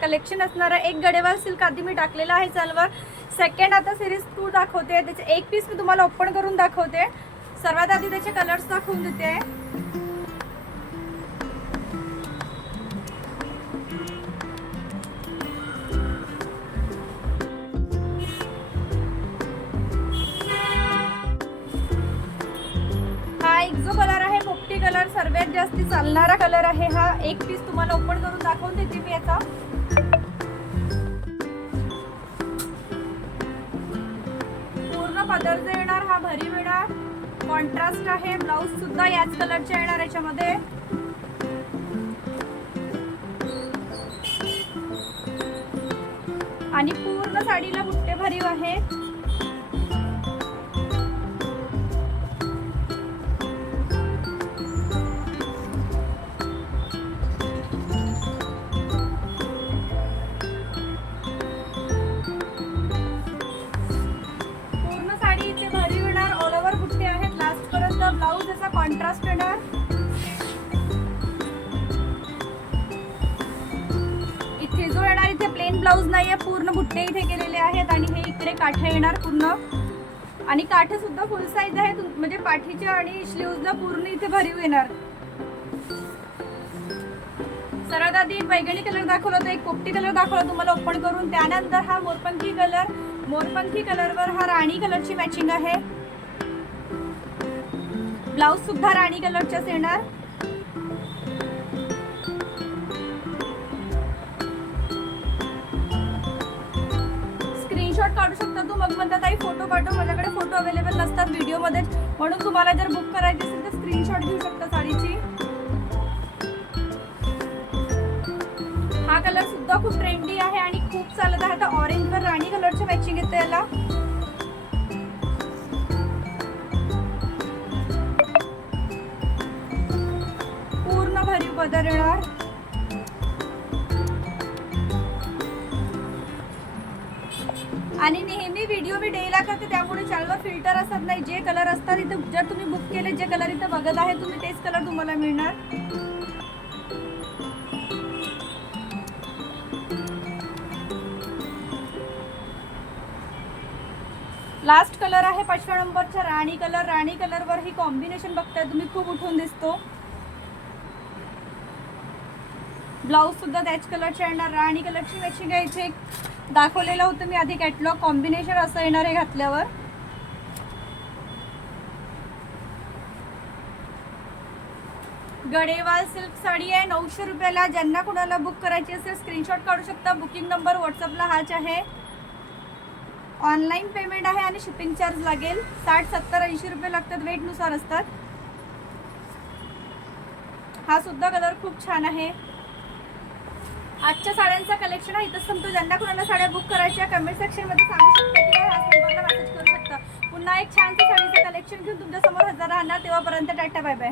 Collection असणार आहे. एक गडेवाल सिल्क आधी मी टाकलेलं आहे चालवर सेकंड आता सिरीज टू दाखवते. त्याचे एक पीस मी तुम्हाला ओपन करून दाखवते. सर्वात आधी त्याचे कलर्स दाखवून देते. हा एक जो कलर सर्वात जास्त चालणारा कलर आहे हा. एक पीस तुम्हाला ओपन करून दाखवून देते मी याचा पूर्ण पदरचा येणार हा भरी येणार कॉन्ट्रास्ट आहे ब्लाऊज सुद्धा याच कलरच्या येणार याच्यामध्ये. आणि पूर्ण साडीला बुट्टे भरीव आहे. ब्लाऊज याचा कॉन्ट्रास्ट येणार इथे जो येणार इथे प्लेन ब्लाऊज नाहीये पूर्ण बुट्टे इथे केलेले आहेत आणि हे इकडे काठे येणार पूर्ण. आणि काठे सुद्धा फुल साईज आहेत म्हणजे पाठीच्या आणि स्लीव्हजला पूर्ण इथे भरीव येणार. सर्वात आधी एक बैगणी कलर दाखवला होता एक पोपटी कलर दाखवला तुम्हाला ओपन करून. त्यानंतर हा मोरपंखी कलर मोरपंखी कलरवर हा राणी कलरची मॅचिंग आहे. ब्लाऊज सुद्धा राणी कलरच्याच येणार. स्क्रीनशॉट काढू शकता तू मग म्हणतात ताई फोटो पाठव माझ्याकडे फोटो अवेलेबल नसतात व्हिडिओमध्ये म्हणून तुम्हाला जर बुक करायची असेल तर स्क्रीनशॉट घेऊ शकता साडीची. हा कलर सुद्धा खूप ट्रेंडी आहे आणि खूप चालत आहे. आता ऑरेंज वर राणी कलरची मॅचिंग येते याला. घरी भरीव आणि नेहमी व्हिडिओ मी डेला करते त्यामुळे चॅनलवर फिल्टर असत नाही. जे कलर असतात इथं जर तुम्ही बुक केले जे कलर इथं बघत आहे तुम्ही तेच कलर तुम्हाला मिळणार. लास्ट कलर आहे पाचव्या नंबरचा राणी कलर राणी कलरवर ही कॉम्बिनेशन बघताय तुम्ही खूप उठून दिसतो. ब्लाऊज सुद्धा त्याच कलरचे येणार राणी कलरची मॅचिंग आहे इथे. एक दाखवलेलं होतं मी आधी कॅटलॉग कॉम्बिनेशन असं येणार आहे घातल्यावर. गडेवाल सिल्क साडी आहे. नऊशे रुपयाला. ज्यांना कुणाला बुक करायची असेल स्क्रीनशॉट काढू शकता. बुकिंग नंबर व्हॉट्सअपला हाच आहे. ऑनलाईन पेमेंट आहे आणि शिपिंग चार्ज लागेल. साठ सत्तर ऐंशी रुपये लागतात. वेटनुसार असतात. हा सुद्धा कलर खूप छान आहे. आजच्या साड्यांचा कलेक्शन आहे. इथं संपतो ज्यांना कुणाला साड्या बुक करायच्या कमेंट सेक्शनमध्ये सांगू शकता किंवा नंबरला मेसेज करू शकता. पुन्हा एक छानसा साडीचं कलेक्शन घेऊन तुमच्यासमोर हजार हजर राहणार. तेव्हापर्यंत टाटा बाय बाय